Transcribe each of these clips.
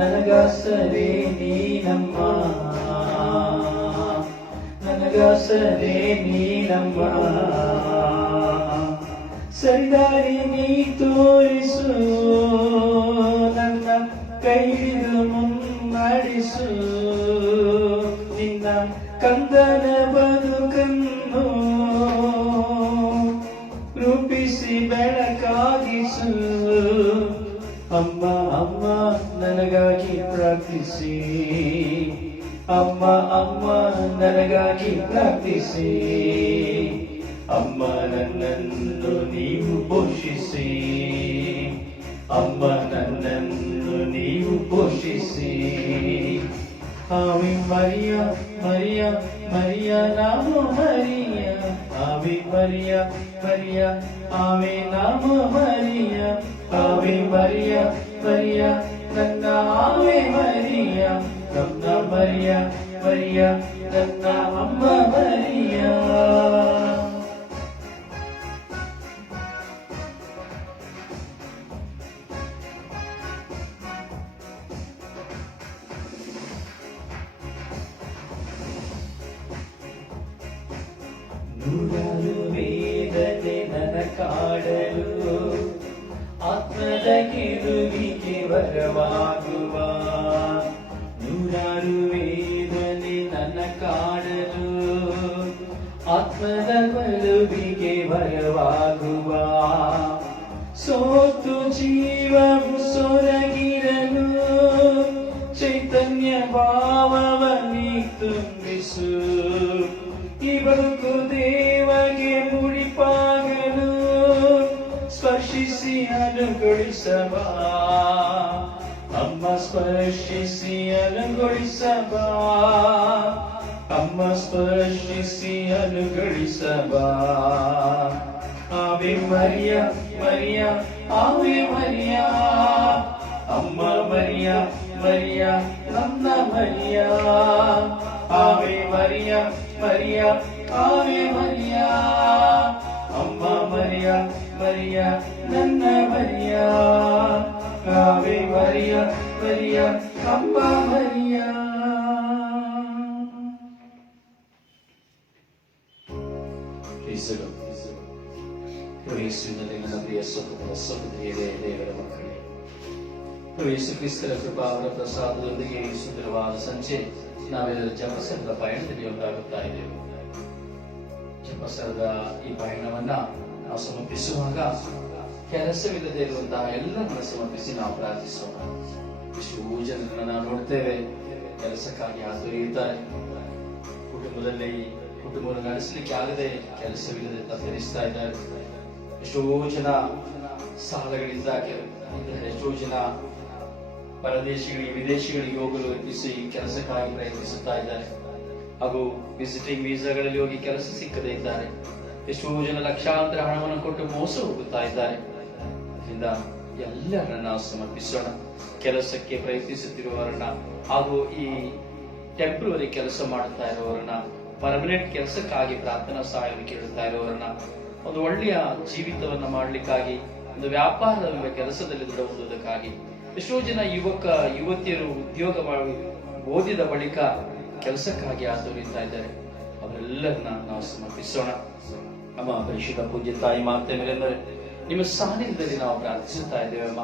ನನಗಾಸರೆ ನೀನಮ್ಮ ನನಗಾಸರೆ ನೀನಮ್ಮ ಸರಿದಾರಿ ನೀ ತೋರಿಸು, ನನ್ನ ಕೈ ಹಿಡಿದು ಮುನ್ನಡೆಸು ನಿನ್ನ ಕಂದನ ಬದುಕನ್ನು ರೂಪಿಸಿ ಬೆಳಕಾಗಿಸು. ಅಮ್ಮ ಅಮ್ಮ ನನಗಾಗಿ ಪ್ರಾರ್ಥಿಸಿ ಅಮ್ಮ ಅಮ್ಮ ನನಗಾಗಿ ಪ್ರಾರ್ಥಿಸಿ ಅಮ್ಮ ನನ್ನನ್ನು ನೀವು ಪೋಷಿಸಿ ಅಮ್ಮ ನನ್ನನ್ನು ನೀವು ಪೋಷಿಸಿ ಆವಿ ಮರಿಯ ಮರಿಯ ಮರಿಯ ನಾಮ ಮರಿಯ ಆವಿ ಮರಿಯ ಮರಿಯ ಆವಿ ನಾಮ ಮರಿಯ ആവേ മറിയ മറിയ നന്ന ആവേ മറിയ നന്ന മറിയ മറിയ നന്ന അമ്മ മറിയ. ತುಂಬಿಸು. ಈ ಬದುಕು ದೇವಗೆ ಮುಡಿಪಾಗಲು ಸ್ಪರ್ಶಿಸಿ ಅನುಗೊಳಿಸಬ. ಅಮ್ಮ ಸ್ಪರ್ಶಿಸಿ ಅನುಗೊಳಿಸಬ. ಅಮ್ಮ ಸ್ಪರ್ಶಿಸಿ ಅನುಗೊಳಿಸಬ. ಆವೆ ಮರಿಯ ಮರಿಯ, ಆವೆ ಮರಿಯ. ಅಮ್ಮ ಮರಿಯ ಮರಿಯ, ನನ್ನ Maria. Ave Maria Maria ave Maria. അമ്മ മരിയ മരിയ നന്ന മരിയ. കാവേ മരിയ മരിയ അമ്മ മരിയ. നിങ്ങളുടെ പ്രിയ സഹോദര സഹോദരിയുടെ മക്കളെ. യേശു ക്രിസ്തുവിന്റെ കൃപാവന പ്രസാദത്തിന്റെ യേശു തിരുവാദ സഞ്ചയം ನಾವೆಲ್ಲರೂ ಜಪಸರದ ಪಯಣದಲ್ಲಿ ಒಂದಾಗುತ್ತಾ ಇದ್ದೇವೆ ಜಪಸರದ ಈ ಪಯಣವನ್ನ ನಾವು ಸಮರ್ಪಿಸುವಾಗ ಕೆಲಸವಿಲ್ಲದೆ ಇರುವಂತಹ ಎಲ್ಲರನ್ನ ಸಮರ್ಪಿಸಿ ನಾವು ಪ್ರಾರ್ಥಿಸೋಣ. ಎಷ್ಟೋ ಜನರನ್ನ ನಾವು ನೋಡ್ತೇವೆ. ಕೆಲಸಕ್ಕಾಗಿ ಹಾತೊರೆಯುತ್ತಾರೆ ಕುಟುಂಬದಲ್ಲಿ ಕುಟುಂಬ ನಡೆಸಲಿಕ್ಕೆ ಆಗದೆ ಕೆಲಸವಿಲ್ಲದೆ ತತ್ತರಿಸ್ತಾ ಇದ್ದಾರೆ. ಎಷ್ಟೋ ಜನ ಸಾಲಗಳಿಂದ ಎಷ್ಟೋ ಜನ ಪರದೇಶಿಗಳಿಗೆ ವಿದೇಶಿಗಳಿಗೆ ಹೋಗಲು ಯತ್ನಿಸಿ ಕೆಲಸಕ್ಕಾಗಿ ಪ್ರಯತ್ನಿಸುತ್ತಾ ಇದ್ದಾರೆ. ಹಾಗೂ ವಿಸಿಟಿಂಗ್ ವೀಸಾಗಳಲ್ಲಿ ಹೋಗಿ ಕೆಲಸ ಸಿಕ್ಕದೇ ಇದ್ದಾರೆ. ಎಷ್ಟೋ ಜನ ಲಕ್ಷಾಂತರ ಹಣವನ್ನು ಕೊಟ್ಟು ಮೋಸ ಹೋಗುತ್ತಾ ಇದ್ದಾರೆ. ಅದರಿಂದ ಎಲ್ಲರನ್ನ ಸಮರ್ಪಿಸೋಣ. ಕೆಲಸಕ್ಕೆ ಪ್ರಯತ್ನಿಸುತ್ತಿರುವವರನ್ನ ಹಾಗೂ ಈ ಟೆಂಪ್ರವರಿ ಕೆಲಸ ಮಾಡುತ್ತಾ ಇರುವವರನ್ನ ಪರ್ಮನೆಂಟ್ ಕೆಲಸಕ್ಕಾಗಿ ಪ್ರಾರ್ಥನಾ ಸಹಾಯವನ್ನು ಕೇಳುತ್ತಾ ಇರುವವರನ್ನ, ಒಂದು ಒಳ್ಳೆಯ ಜೀವಿತವನ್ನ ಮಾಡಲಿಕ್ಕಾಗಿ, ಒಂದು ವ್ಯಾಪಾರದ ಕೆಲಸದಲ್ಲಿ ದೊಡ್ಡ ದೃಢ ಎಷ್ಟೋ ಜನ ಯುವಕ, ಯುವತಿಯರು ಉದ್ಯೋಗ ಮಾಡಿ ಓದಿದ ಬಳಿಕ ಕೆಲಸಕ್ಕಾಗಿ ಆತುರಿತಾ ಇದ್ದಾರೆ. ಅವರೆಲ್ಲರನ್ನ ನಾವು ಸಮರ್ಪಿಸೋಣ. ನಮ್ಮ ಪರಿಶುದ್ಧ ಪೂಜ್ಯ ತಾಯಿ ಮಾತೇನೆಂದರೆ ನಿಮ್ಮ ಸಾನ್ನಿಧ್ಯದಲ್ಲಿ ನಾವು ಪ್ರಾರ್ಥಿಸುತ್ತಾ ಇದ್ದೇವೆ ಅಮ್ಮ.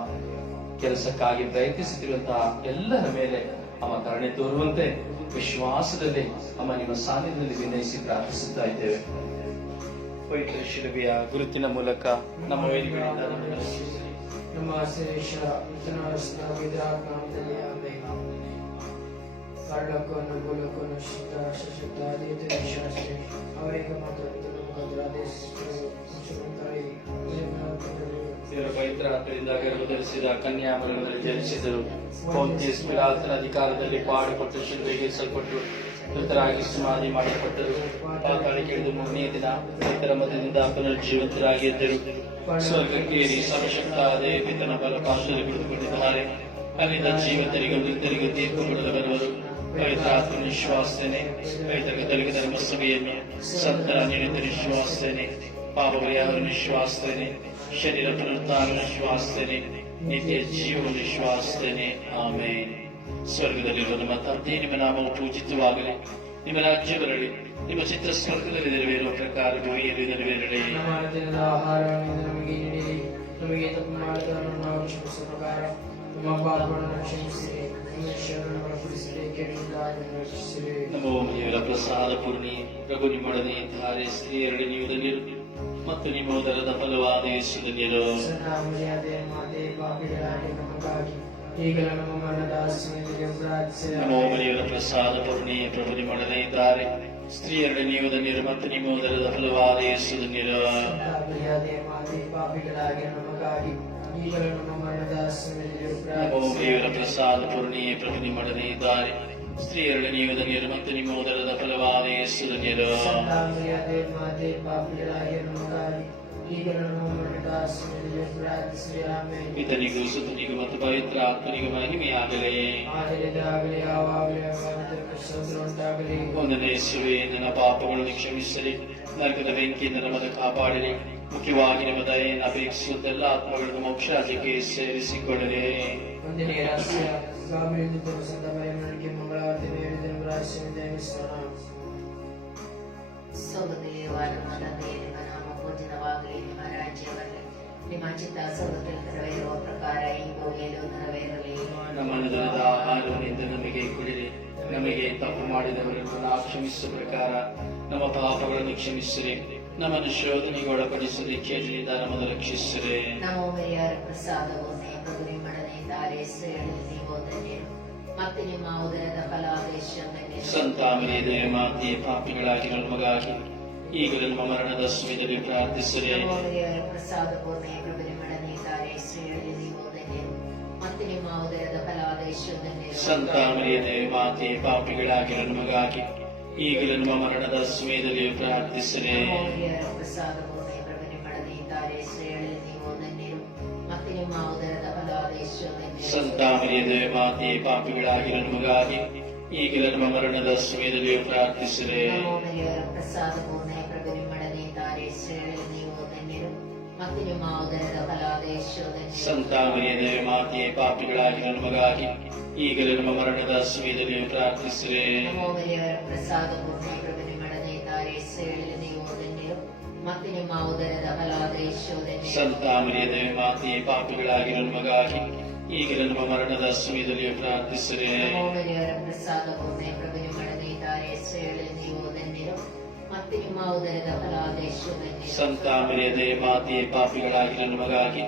ಕೆಲಸಕ್ಕಾಗಿ ಪ್ರಯತ್ನಿಸುತ್ತಿರುವಂತಹ ಎಲ್ಲರ ಮೇಲೆ ಅಮ್ಮ ಕರುಣೆ ತೋರುವಂತೆ ವಿಶ್ವಾಸದಲ್ಲಿ ಅಮ್ಮ ನಿಮ್ಮ ಸಾನ್ನಿಧ್ಯದಲ್ಲಿ ವಿನಯಿಸಿ ಪ್ರಾರ್ಥಿಸುತ್ತಾ ಇದ್ದೇವೆ. ಪವಿತ್ರ ಶಿಲುಬೆಯ ಗುರುತಿನ ಮೂಲಕ ನಮ್ಮ ರಕ್ಷಿಸಿ. ನಮ್ಮ ಆಮೇಲೆ ಪರಲೋಕವನ್ನು ಭೂಲೋಕವನ್ನು ಶುದ್ಧ ಅತೀತ ವಿಶ್ವಾಸೆ ಅವರಿಗೆ ಗರ್ಭಧರಿಸಿದ ಜನಿಸಿದರು ಅಧಿಕಾರದಲ್ಲಿ ಪಾಡುಪಟ್ಟು ಶಿಲ್ಪಟ್ಟು ಮೃತರಾಗಿ ಸಮಾಧಿ ಮಾಡಲ್ಪಟ್ಟರು ಪಾತಾಳಕ್ಕೆ ಇಳಿದು ಮೂರನೇ ದಿನ ರೈತರ ಮಧ್ಯದಿಂದ ಪುನರ್ಜೀವಂತರಾಗಿ ಎದ್ದರು ಸ್ವರ್ಗಕ್ಕೇರಿ ಸರ್ವಶಕ್ತಾದ ಬಲ ಬಲಪಾಶದಲ್ಲಿ ಕುಳಿತುಕೊಂಡಿದ್ದಾರೆ. ಅಲ್ಲಿಂದ ಜೀವಿತರಿಗೂ ಮೃತರಿಗೂ ತೀರ್ಪು ಕೊಡಲು ಬರುವರು. ಪವಿತ್ರಾತ್ಮ ವಿಶ್ವಾಸನೆ ಪವಿತ್ರ ಕಲಿಕ ಧರ್ಮಸಭೆಯನ್ನು ಸಂತರ ನಿರಂತರ ವಿಶ್ವಾಸನೆ ಪಾಪ ಪರಿಹಾರ ವಿಶ್ವಾಸನೆ ಶರೀರ ಪುನರುತ್ಥಾನ ವಿಶ್ವಾಸನೆ ನಿತ್ಯ ಜೀವ ವಿಶ್ವಾಸನೆ ಆಮೇಲೆ ಸ್ವರ್ಗದಲ್ಲಿರುವ ನಮ್ಮ ತಂದೆ, ನಿಮ್ಮ ನಾಮವು ಪೂಜಿತವಾಗಲಿ. ನಿಮ್ಮ ರಾಜ್ಯ ಬರಲಿ ನಿಮ್ಮ ಚಿತ್ರ ಸ್ವರ್ಗದಲ್ಲಿ ನೆರವೇರುವ ಪ್ರಕಾರ ಭೂಮಿಯಲ್ಲಿ ನೆರವೇರಲಿ ನಮ್ಮ ದಿನದ ಆಹಾರವನ್ನು ನಮಗೆ ನೀಡಿರಿ ನಮಗೆ ತಪ್ಪು ಮಾಡಿದವರನ್ನು ನಾವು ಕ್ಷಮಿಸುವ ಪ್ರಕಾರ ನಮ್ಮ ಪಾಪಗಳನ್ನು ಕ್ಷಮಿಸಿರಿ ನಮ್ಮ ವಿಷಯಗಳನ್ನು ಒಳಪಡಿಸಿರಿ ಕೆಟ್ಟಿದ್ದ ನಮ್ಮನ್ನು ರಕ್ಷಿಸಿರಿ ನಮೋ ದೇವರ ಪ್ರಸಾದ ಪೂರ್ಣಿ ಪ್ರಭು ನಿಮ್ಮೊಡನೆ ಇದ್ದಾರೆ ಸ್ತ್ರೀಯರಲ್ಲಿ ನೀವು ಧನ್ಯರು ಮತ್ತು ನಿಮ್ಮ ಉದರದ ಫಲವಾದ ಯೇಸು ಧನ್ಯರು ಸದಾಮರ್ಯಾದೆ ಮಾತೆ ಪಾಪಿಗಳಾಗಿ ನಮಗಾಗಿ ಈಗಲೂ ನಮ್ಮ ಮರಣದ ಸಮಯದಲ್ಲಿ ಪ್ರಾರ್ಥಿಸಿರಿ ನಮೋ ದೇವರ ಪ್ರಸಾದ ಪೂರ್ಣಿ ಪ್ರಭು ನಿಮ್ಮೊಡನೆ ಇದ್ದಾರೆ ಸ್ತ್ರೀಯರಲ್ಲಿ ನೀವು ಧನ್ಯರು ಮತ್ತು ನಿಮ್ಮ ಉದರದ ಫಲವಾದ ಯೇಸು ಧನ್ಯರು ಸದಾಮರ್ಯಾದೆ ಮಾತೆ ಪಾಪಿಗಳಾಗಿ ನಮಗಾಗಿ ಈಗಲೂ ನಮ್ಮ ಮರಣದ ಸಮಯದಲ್ಲಿ ನಮೋ ಪ್ರಾರ್ಥಿಸಿರಿ ದೇವರ ಪ್ರಸಾದ ಪೂರ್ಣಿ ಪ್ರಭು ನಿಮ್ಮೊಡನೆ ಇದ್ದಾರೆ ಸ್ತ್ರೀಯರಲ್ಲಿ ನೀವು ಧನ್ಯರು ಮತ್ತು ನಿಮ್ಮ ಉದರದ ಫಲವಾದ ಯೇಸು ಧನ್ಯರು ಸದಾಮರ್ಯಾದೆ ಮಾತೆ ಪಾಪಿಗಳಾಗಿ ನಮಗಾಗಿ ಈಗಲೂ ನಮ್ಮ ಮರಣದ ಸಮಯದಲ್ಲಿ ಪ್ರಾರ್ಥಿಸಿರಿ ಆಮೇಲೆ ಪಿತನಿಗೂ ಸುತನಿಗೂ ಮತ್ತು ಪವಿತ್ರ ಆತ್ಮನಿಗೂ ಮಹಿಮೆಯಾಗಲೇ ಆಗಲಿ ಯಾವಾಗಲೇ ಸೋದರ ಉಂಟಾಗಲಿ ಒಂದನೇ ಯೇಸುವೆ ನನ್ನ ಪಾಪಗಳನ್ನು ಕ್ಷಮಿಸಲಿ ನರಕದ ಬೆಂಕಿಯಿಂದ ನಮ್ಮನ್ನು ಕಾಪಾಡಲಿ ಮುಖ್ಯವಾಗಿ ನಮ್ಮ ದಯೆಯನ್ನು ಅಪೇಕ್ಷಿಸುತ್ತೆಲ್ಲ ಆತ್ಮಗಳನ್ನು ಮೋಕ್ಷಾಜ್ಯಕ್ಕೆ ಸೇರಿಸಿಕೊಳ್ಳಲಿ ಒಂದನೇ ಸೌಗತಿಲಿರುವ ನಮ್ಮ ತಂದೆಯೇ ನಿಮ್ಮ ನಾಮ ನಿಮ್ಮ ರಾಜ್ಯ ಚಿತ್ತ ಸೌಗತಿಯಲ್ಲಿ ನೆರವೇರುವ ಪ್ರಕಾರ ಈ ಭೂಮಿಯಲ್ಲೂ ನೆರವೇರಲಿ ನಮ್ಮ ದಿನದ ಆಹಾರವನ್ನಿಂದ ನಮಗೆ ಕೊಡಿರಿ. ನಮಗೆ ತಪ್ಪು ಮಾಡಿದವರನ್ನು ನಾವು ಕ್ಷಮಿಸುವ ಪ್ರಕಾರ ನಮ್ಮ ಪಾಪಗಳನ್ನು ಕ್ಷಮಿಸಿರಿ. ನಮ್ಮನ್ನು ಶೋಧನೆಗೆ ಒಳಪಡಿಸಲಿ ಕೇಳಿದ ನಮ್ಮನ್ನು ರಕ್ಷಿಸಿರಿ. ನಾವು ಪರಿಹಾರ ಪ್ರಸಾದವು ಪ್ರಭು ನಿಮ್ಮೊಡನೆ ತಾರೆ ಧನ್ಯರು ಮತ್ತೆ ನಿಮ್ಮ ಉದರದ ಫಲಾದೇಶ ಸಂತಾಮಿ ಮಾತೆ ಪಾಪಿಗಳಾಗಿ ನಮಗಾಗಿ ಈಗಲೂ ನಮ್ಮ ಮರಣದ ಸಮಯದಲ್ಲಿ ಪ್ರಾರ್ಥಿಸಿರಿ ನಮ್ಮ ಮೇರಿಯರ ಪ್ರಸಾದವು ಪ್ರಭು ನಿಮ್ಮೊಡನೆ ಇದ್ದಾರೆ ಶ್ರೇಯಲ್ಲಿ ನೀವು ಧನ್ಯರು ಮತ್ತೆ ನಿಮ್ಮ ಉದರದ ಫಲಾದೇಶ ಸಂತಾಮರಿಯ ಮಾತೆ ಪಾಪಿಗಳಾಗಿರೋ ನಮಗಾಗಿ ಈಗಲೂ ನಮ್ಮ ಮರಣದ ಸಮಯದಲ್ಲಿ ಪ್ರಾರ್ಥಿಸಿರಿ ಮೌರ್ಯರ ಪ್ರಸಾದವು ಪ್ರಭು ನಿಮ್ಮೊಡನೆ ಇದ್ದಾರೆ ಶ್ರೇಯಲ್ಲಿ ನೀವು ಧನ್ಯರು ಮತ್ತೆ ನಿಮ್ಮ ಉದರದ ಫಲಾದೇಶ ಸಂತಾಮರಿಯ ಮಾತೆ ಪಾಪಿಗಳಾಗಿರೋ ನಮಗಾಗಿ ಈಗಲೂ ನಮ್ಮ ಮರಣದ ಸಮಯದಲ್ಲಿ ಪ್ರಾರ್ಥಿಸಿರಿ ಮೌರ್ಯರ ಪ್ರಸಾದವು ಪ್ರಭು ನಿಮ್ಮೊಡನೆ ಇದ್ದಾರೆ ಶ್ರೇಯಲ್ಲಿ ನೀವು ಧನ್ಯರು ಮತ್ತೆ ನಿಮ್ಮ ಉದರದ ಫಲಾದೇಶ ಮಾತೆಯೇ ಪಾಪಿಗಳಾಗಿ ನನ್ನ ಮಗಾಗಿ ಈಗಲೇ ನಮ್ಮ ಮರಣದ ಸಮಯದಲ್ಲಿ ಪ್ರಾರ್ಥಿಸಿರಿ. ಪ್ರಸಾದ ಪ್ರಸಾದವು ಪ್ರಭು ನಿಮ್ಮೊಡನೆ ಇದ್ದಾರೆ ಶ್ರೇಯಲ್ಲಿ ನೀವು ಧನ್ಯರು ಮತ್ತೆ ನಿಮ್ಮ ಉದರದ ಫಲಾದೇಶ ಸಂತಾಮರಿಯ ಮಾತೆ ಪಾಪಿಗಳಾಗಿರೋ ನಮಗಾಗಿ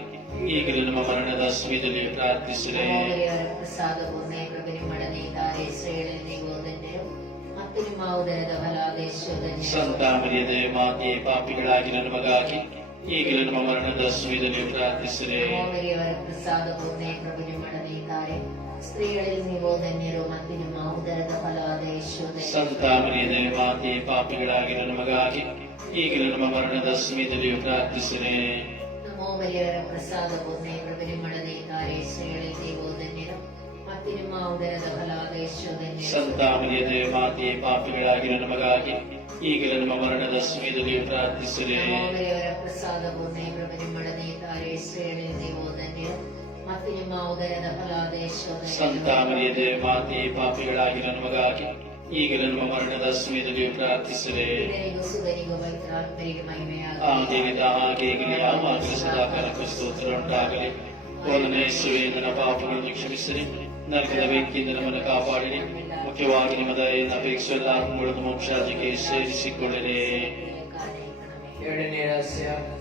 ಈಗಲೂ ನಮ್ಮ ಮರಣದ ಸಮಯದಲ್ಲಿ ಪ್ರಾರ್ಥಿಸಿರಿ ಮೌರ್ಯರ ಪ್ರಸಾದವು ಪ್ರಭು ನಿಮ್ಮೊಡನೆ ಇದ್ದಾರೆ ಶ್ರೇಯಲ್ಲಿ ನೀವು ಧನ್ಯರು ಮತ್ತೆ ನಿಮ್ಮ ಉದರದ ಫಲಾದೇಶ ಸಂತಾಮರಿಯ ಮಾತೆ ಪಾಪಿಗಳಾಗಿರೋ ನಮಗಾಗಿ ಈಗಲೂ ನಮ್ಮ ಮರಣದ ಸಮಯದಲ್ಲಿ ಪ್ರಾರ್ಥಿಸಿರಿ ಮೌರ್ಯವರ ಪ್ರಸಾದವು ಪ್ರಭು ನಿಮ್ಮೊಡನೆ ಇದ್ದಾರೆ ಸ್ತ್ರೀಗಳಲ್ಲಿ ನೀವು ಧನ್ಯರು ಮತ್ತೆ ನಿಮ್ಮ ಉದರದ ಫಲವಾದ ಯಶೋಧ ಸಂತಾಮರಿಯ ಮಾತೆ ಪಾಪಿಗಳಾಗಿರೋ ನಮಗಾಗಿ ಈಗಲೂ ನಮ್ಮ ಮರಣದ ಸಮಯದಲ್ಲಿ ಪ್ರಾರ್ಥಿಸಿರಿ ನಮೋ ಮರಿಯವರ ಪ್ರಸಾದವು ಪ್ರಭು ನಿಮ್ಮೊಡನೆ ಇದ್ದಾರೆ ಸ್ತ್ರೀಗಳಲ್ಲಿ ನೀವು ಧನ್ಯರು ಮತ್ತೆ ನಿಮ್ಮ ಉದರದ ಫಲವಾದ ಯಶೋಧ ಸಂತಾಮರಿಯ ಮಾತೆ ಪಾಪಿಗಳಾಗಿರೋ ನಮಗಾಗಿ ಈಗಲೂ ನಮ್ಮ ಮರಣದ ಸಮಯದಲ್ಲಿ ಪ್ರಾರ್ಥಿಸಿರಿ ನಮೋ ಮರಿಯವರ ಪ್ರಸಾದವು ಪ್ರಭು ನಿಮ್ಮೊಡನೆ ಇದ್ದಾರೆ ಸ್ತ್ರೀಗಳಲ್ಲಿ ನೀವು ಧನ್ಯರು ಮತ್ತೆ ನಿಮ್ಮ ಫಲವಾದ ಯಶೋಧ ಸಂತಾಮರಿಯ ಮಾತೆ ಪಾಪಿಗಳಾಗಿರೋ ನಮಗಾಗಿ ಈಗಲೂ ನಮ್ಮ ಮರಣದ ಸಮಯದಲ್ಲಿ ಪ್ರಾರ್ಥಿಸಿದೆ ಹಿರಿಯರಿಗೂ ಸುಧರಿಗೂ ಪವಿತ್ರಾತ್ಮರಿಗೆ ಮಹಿಮೆಯಾಗಲಿ. ಆಗಿರಿದ ಹಾಗೆ ಈಗಲೇ ಯಾವಾಗಲೂ ಸದಾಕಾಲಕ್ಕೂ ಸ್ತೋತ್ರ ಉಂಟಾಗಲಿ. ಓದನೆ ನನ್ನ ಪಾಪಗಳನ್ನು ಕ್ಷಮಿಸಿರಿ. ನರಕದ ಬೆಂಕಿಯಿಂದ ನಮ್ಮನ್ನು ಕಾಪಾಡಿರಿ. ಮುಖ್ಯವಾಗಿ ನಿಮ್ಮ ದಯೆಯನ್ನು ಅಪೇಕ್ಷಿಸುವ ಮೂಲಕ ಮೋಕ್ಷಾಜಿಗೆ ಸೇರಿಸಿಕೊಳ್ಳಿರಿ. ಎರಡನೇ ರಹಸ್ಯ.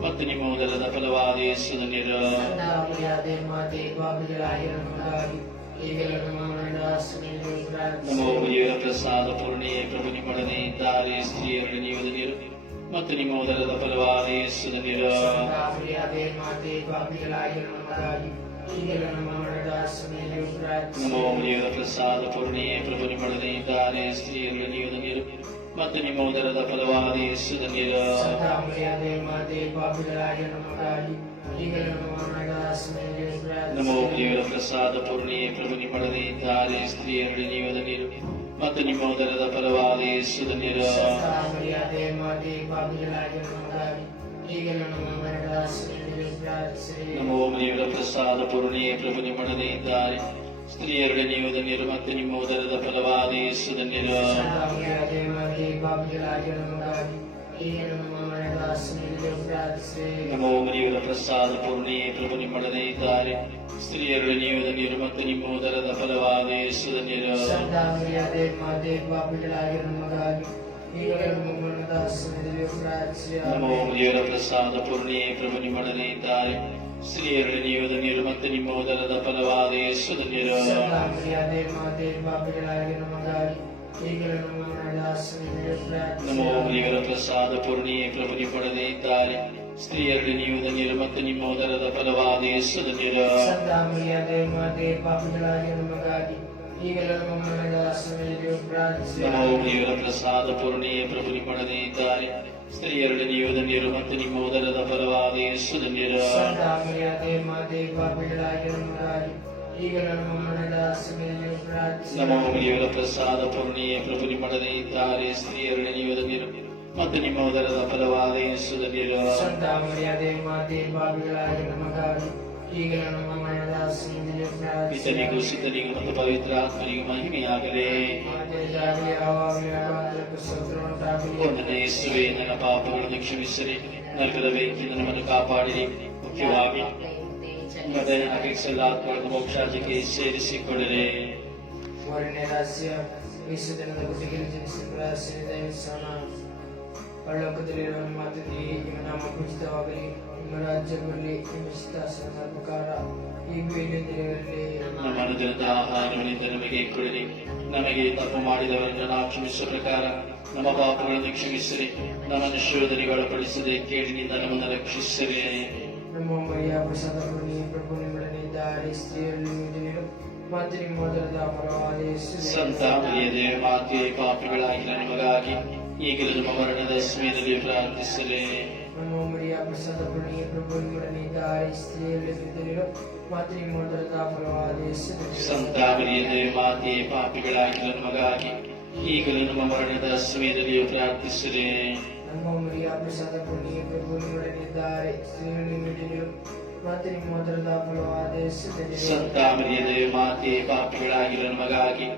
പത്നി മൂലത ഫലവാദി സുതന്യരോ നമോ പുരിയ പ്രസാദ പൂർണിയെ പ്രഭുനി പഠനെ ദാരി സ്ത്രീയരുടെ ജീവിതനിരും മത്തിനി മോദലത ഫലവാദി സുതന്യരോ നമോ പുരിയ പ്രസാദ പൂർണിയെ പ്രഭുനി പഠനെ ദാരി സ്ത്രീയരുടെ ജീവിതനിരും ಮತ್ತು ನಿಮ್ಮ ಉದರದ ಫಲವಾದ ಸಮಯದಲ್ಲಿ ಪ್ರಾರ್ಥಿಸಿರಿ. ನಮೋ ದೇವರ ಪ್ರಸಾದ ಪೂರ್ಣಿಯೇ ಪ್ರಭು ನಿಮ್ಮೊಡನೆ ಇದ್ದಾರೆ ಸ್ತ್ರೀಯರಲ್ಲಿ ನೀವದ ನೀರು ಮತ್ತು ನಿಮ್ಮ ಉದರದ ಫಲವಾದ ನಮ್ಮ ಮರಣದ ನಮೋ. ದೇವರ ಪ್ರಸಾದ ಪೂರ್ಣಿಯೇ ಪ್ರಭು ನಿಮ್ಮೊಡನೆ ಇದ್ದಾರೆ ಸ್ತ್ರೀಯರಲ್ಲಿ ನೀವದ ನೀರು ಮತ್ತು ನಿಮ್ಮ ಉದರದ ಫಲವಾದ ಸಂತಾಮರಿಯಾದೆ പാപികളാകണമോടായി നമോ മരിയുടെ പ്രസാദ പൂർണിയെ പ്രഭു നിമ്മളെ നെയ്താരെ സ്ത്രീയരുടെ നിയോധന്യരുമത്ത് നിമ്മോദരത ഫലവാദേ സുധന്യരോ നമോ മരിയുടെ പ്രസാദ പൂർണിയെ പ്രഭു നിമ്മളെ നെയ്താരെ സ്ത്രീയരുടെ നിയോധന്യരുമത്ത് നിമ്മോദരത ഫലവാദേ സുധന്യരോ പാപികളാകണമോടായി ಈಗಲೂ. ನಮೋ ದೇವರ ಪ್ರಸಾದ ಪೂರ್ಣಿಯೇ ಪ್ರಭು ಪಡೆದೇ ಇದ್ದಾರೆ ಸ್ತ್ರೀಯರಲ್ಲಿ ನೀವು ಧನ್ಯರು ಮತ್ತು ನಿಮ್ಮ ಉದರದ ಫಲವಾದ ಈಗಲೂ. ನಮೋ ನೀವು ಧನ್ಯರು ಈಗಲೂ ನಮೋ. ಪ್ರಸಾದ ಪೂರ್ಣಿಯೇ ಪ್ರಭು ನಿಮ್ಮೊಡನೆ ಇದ್ದಾರೆ ಸ್ತ್ರೀಯರಲ್ಲಿ ನೀವು ಧನ್ಯರು ಮತ್ತು ನಿಮ್ಮ ಉದರದ ಫಲವಾದ ಈಗಲೂ ನೀವು ಧನ್ಯರು ಮತ್ತು ನಿಮ್ಮ ಉದರದ ಫಲವಾದ ಯೇಸುಧನ್ಯರು ಸಂತಾಮರಿಯಾದೆ ಮಾತೆ ಪಾಪಿಗಳಾಗಿರೋ ನಮಗಾಗಿ ಈಗಲೂ ನಮ್ಮ ಮರಣದ ಸಮಯದಲ್ಲಿ ಪ್ರಾರ್ಥಿಸಿರಿ. ನಮೋ ದೇವರ ಪ್ರಸಾದ ಪೂರ್ಣಿಯೇ ಪ್ರಭು ನಿಮ್ಮೊಡನೆ ಇದ್ದಾರೆ ಸ್ತ್ರೀಯರಲ್ಲಿ ನೀವು ಧನ್ಯರು ಮತ್ತು ನಿಮ್ಮ ಉದರದ ಫಲವಾದ ಯೇಸುಧನ್ಯರು ಸಂತಾಮರಿಯಾದೆ ಮಾತೆ ಪಾಪಿಗಳಾಗಿರೋ ನಮಗಾಗಿ ಈಗಲೂ ನಮ್ಮ ಮರಣದ ಸಮಯದಲ್ಲಿ ಪಿತನಿಗೂ ಪ್ರಾರ್ಥಿಸಿರಿ. ಸಿದ್ಧನಿಗೂ ಮತ್ತು ಪವಿತ್ರ ಆತ್ಮನಿಗೂ ಮಹಿಮೆಯಾಗಲೇ ಮಾತೆಯಾಗಲಿ ಯಾವಾಗಲೂ ಯಾವಾಗಲೂ ಸ್ತೋತ್ರ ಉಂಟಾಗಲಿ. ಒಂದನೇ ಯೇಸುವೆ ನನ್ನ ಪಾಪಗಳನ್ನು ಕ್ಷಮಿಸಿರಿ ನರಕದ ಬೆಂಕಿಯಿಂದ ನಮ್ಮನ್ನು ಕಾಪಾಡಿರಿ ಮುಖ್ಯವಾಗಿ ಮದನ ಆತ್ಮಗಳನ್ನು ಮೋಕ್ಷಾಜಕ್ಕೆ ಸೇರಿಸಿಕೊಳ್ಳಿರಿ ಮೂರನೇ ರಹಸ್ಯ ದಿನದ ಗುಡ್ಡಿಗೆಯಲ್ಲಿ ಜನಿಸಿದ ರಹಸ್ಯ ದಯವಿಸೋಣ ಪರಲೋಕದಲ್ಲಿರುವ ನಿಮ್ಮ ತಂದೆಯೇ ನಿಮ್ಮ ನಾಮ ನಿಮ್ಮ ನಿಮ್ಮ ಪ್ರಕಾರ ಈಗೂ ಇಲ್ಲಿರಲಿ ನಮ್ಮ ದಿನದ ನಮಗೆ ಕೊಡಿರಿ ನಮಗೆ ತಪ್ಪು ಮಾಡಿದವರನ್ನು ಕ್ಷಮಿಸುವ ಪ್ರಕಾರ ನಮ್ಮ ಪಾಪಗಳನ್ನು ಕ್ಷಮಿಸಿರಿ ನಮ್ಮನ್ನು ಶೋಧನೆಗೆ ಒಳಪಡಿಸದೆ ಕೇಳಿನಿಂದ ನಮ್ಮನ್ನು ರಕ್ಷಿಸಿರಿ ನಮ್ಮ ಮರಿಯ ಪ್ರಸಾದ ಮತ್ತು ನಿಮ್ಮ ಸಂತ ಮರಿಯದೆ ಮಾತೆ ಪಾಪಿಗಳಾಗಿರ ನಮಗಾಗಿ ಈಗಲೂ ನಮ್ಮ ಮರಣದ ಸಮಯದಲ್ಲಿ ಪ್ರಾರ್ಥಿಸಿರಿ ನಮ್ಮ ಮರಿಯ ಪ್ರಸಾದ ಪುಣ್ಯ ಪ್ರಭು ನಿಮ್ಮೊಡನೆ ಇದ್ದಾರೆ ಸ್ತ್ರೀಯರಲ್ಲಿ ನೀವು ಮತ್ತು ನಿಮ್ಮ ಮೊದಲದ ಫಲವಾದ ಸಂತ ಮರಿಯದೆ ಮಾತೆ ಈಗಲೂ ನಮ್ಮ ಮರಣದ ಸಮಯದಲ್ಲಿ ಪ್ರಾರ್ಥಿಸಲೇ ನಮ್ಮ ಮರಿಯ ಪ್ರಸಾದ ಪುಣ್ಯ ಪ್ರಭು ಸ್ತ್ರೀಯಲ್ಲಿ ಮಿಡಿಯಲು ಮತ್ತು ನಿಮ್ಮ ಮೊದಲದ ಫಲವಾದ ಯೇಸು ಸಂತ ಮರಿಯದೆ ಮಾತೆ ಪಾಪಿಗಳಾಗಿರ ನಮಗಾಗಿ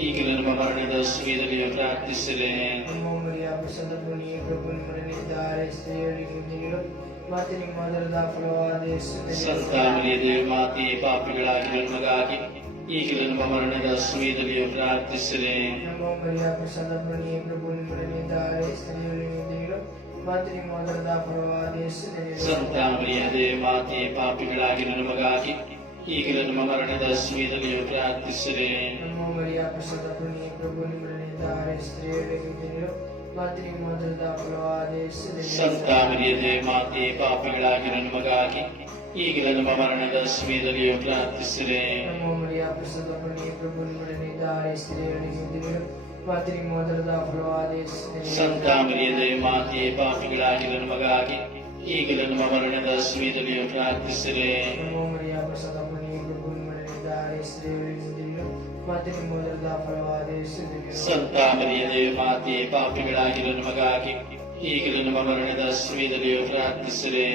ಈಗಲೂ ನಮ್ಮ ಮರಣದ ಸಮಯದಲ್ಲಿ ಪ್ರಾರ್ಥಿಸಿರಿ ಸಂತಾಮರಿಯ ಮಾತೆ ಪಾಪಿಗಳಾಗಿರ ನಮಗಾಗಿ ಈಗಲೂ ನಮ್ಮ ಮರಣದ ಸಮಯದಲ್ಲಿ ಪುಣ್ಯ ಪ್ರಭು ನಿಮ್ಮೊಡನಿದ್ದಾರೆ ಸ್ತ್ರೀಯಲ್ಲಿ ಸಂತ ಮರಿಯದೆ ಮಾತೆ ನನ್ನ ಮಗಾಗಿ ಈಗಲೂ ನಮ್ಮ ಮರಣದ ಸಮಯದಲ್ಲಿ ಪ್ರಾರ್ಥಿಸಿದೆ ನಮ್ಮ ಮರಿಯ ಪ್ರಸಾದ ಪುಣ್ಯ ಪ್ರಭು ನಿಮ್ಮೊಡನಿದ್ದಾರೆ ಸ್ತ್ರೀಯರು ಮಿಡಿಯಲು ಮತ್ತು ನಿಮ್ಮ ಮೊದಲದ ಫಲವಾದ ಯೇಸು ಸಂತ ಮರಿಯದೆ ಮಾತೆ ಪಾಪಿಗಳಾಗಿ ನಮಗಾಗಿ ಈಗಲೂ ನಮ್ಮ ಮರಣದ ಸಮಯದಲ್ಲಿ ಪ್ರಾರ್ಥಿಸಿದೆ ನಮ್ಮ ಮರಿಯ ಪ್ರಸಾದ ಪುಣ್ಯ ಪ್ರಭು ನಿಮ್ಮೊಡನಿದ್ದಾರೆ ಸ್ತ್ರೀಯರು ಸಂತ ಮರಿಯದೆ ಮಾತೆ ಪಾಪಿಗಳಾಗಿರ ನಮಗಾಗಿ ಈಗಲೂ ನಮ್ಮ ಮರಣದ ಸಮಯದಲ್ಲಿ ಪ್ರಾರ್ಥಿಸಿರಿ. ಸಂತ ಮರಿಯದೆ ಮಾತೆ ಪಾಪಿಗಳಾಗಿರ ನಮಗಾಗಿ ಈಗಲೂ ನಮ್ಮ ಮರಣದ ಸಮಯದಲ್ಲಿ ಪ್ರಾರ್ಥಿಸಿರಿ.